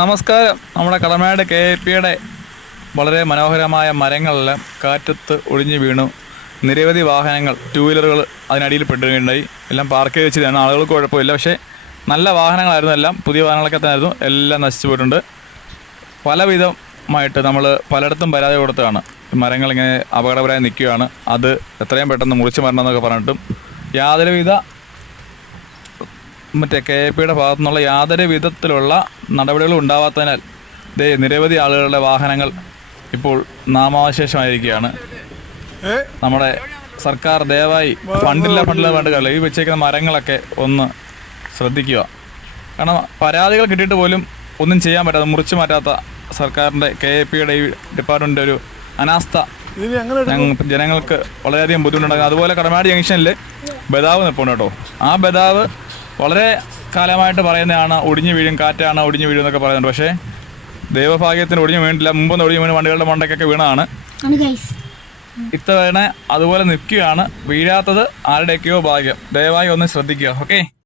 നമസ്കാരം. നമ്മുടെ കടമയാട് KAPയുടെ വളരെ മനോഹരമായ മരങ്ങളെല്ലാം കാറ്റത്ത് ഒടിഞ്ഞു വീണു. നിരവധി വാഹനങ്ങൾ, 2 വീലറുകൾ അതിനടിയിൽ പെട്ടുകയുണ്ടായി. എല്ലാം പാർക്ക് ചെയ്ത് വെച്ചതാണ്. ആളുകൾക്ക് കുഴപ്പമില്ല. പക്ഷേ നല്ല വാഹനങ്ങളായിരുന്നു, എല്ലാം പുതിയ വാഹനങ്ങളൊക്കെ തന്നെ ആയിരുന്നു. എല്ലാം നശിച്ചു പോയിട്ടുണ്ട്. പലവിധമായിട്ട് നമ്മൾ പലയിടത്തും പരാതി കൊടുത്തതാണ്. മരങ്ങളിങ്ങനെ അപകടപരമായി നിൽക്കുകയാണ്, അത് എത്രയും പെട്ടെന്ന് മുറിച്ച് മാറണം എന്നൊക്കെ പറഞ്ഞിട്ടും യാതൊരുവിധ KAPയുടെ ഭാഗത്തു നിന്നുള്ള യാതൊരു വിധത്തിലുള്ള നടപടികളും ഉണ്ടാവാത്തതിനാൽ നിരവധി ആളുകളുടെ വാഹനങ്ങൾ ഇപ്പോൾ നാമാവശേഷമായിരിക്കുകയാണ്. നമ്മുടെ സർക്കാർ ദയവായി ഫണ്ടില്ല വേണ്ട കാര്യം ഈ വെച്ചേക്കുന്ന മരങ്ങളൊക്കെ ഒന്ന് ശ്രദ്ധിക്കുക. കാരണം പരാതികൾ കിട്ടിയിട്ട് പോലും ഒന്നും ചെയ്യാൻ പറ്റാത്ത, മുറിച്ചു മാറ്റാത്ത സർക്കാരിൻ്റെ KAPയുടെ ഈ ഡിപ്പാർട്ട്മെൻറ്റിൻ്റെ ഒരു അനാസ്ഥ ജനങ്ങൾക്ക് വളരെയധികം ബുദ്ധിമുട്ടുണ്ടാകും. അതുപോലെ കടമയാട് ജംഗ്ഷനിൽ ബദാവ് നിൽപ്പുണ്ട് കേട്ടോ. ആ ബദാവ് വളരെ കാലമായിട്ട് പറയുന്നതാണ് ഒടിഞ്ഞു വീഴും, കാറ്റാണ് ഒടിഞ്ഞു വീഴും എന്നൊക്കെ പറയുന്നുണ്ട്. പക്ഷേ ദൈവഭാഗ്യത്തിന് ഒടിഞ്ഞു വീണിട്ടില്ല. മുമ്പൊന്നും ഒടിഞ്ഞു വീണ് വണ്ടികളുടെ മണ്ടയ്ക്കൊക്കെ വീണതാണ്. ഇത്തവണ അതുപോലെ നിൽക്കുകയാണ്. വീഴാത്തത് ആരുടെയൊക്കെയോ ഭാഗ്യം. ദയവായി ഒന്ന് ശ്രദ്ധിക്കുക. ഓക്കെ.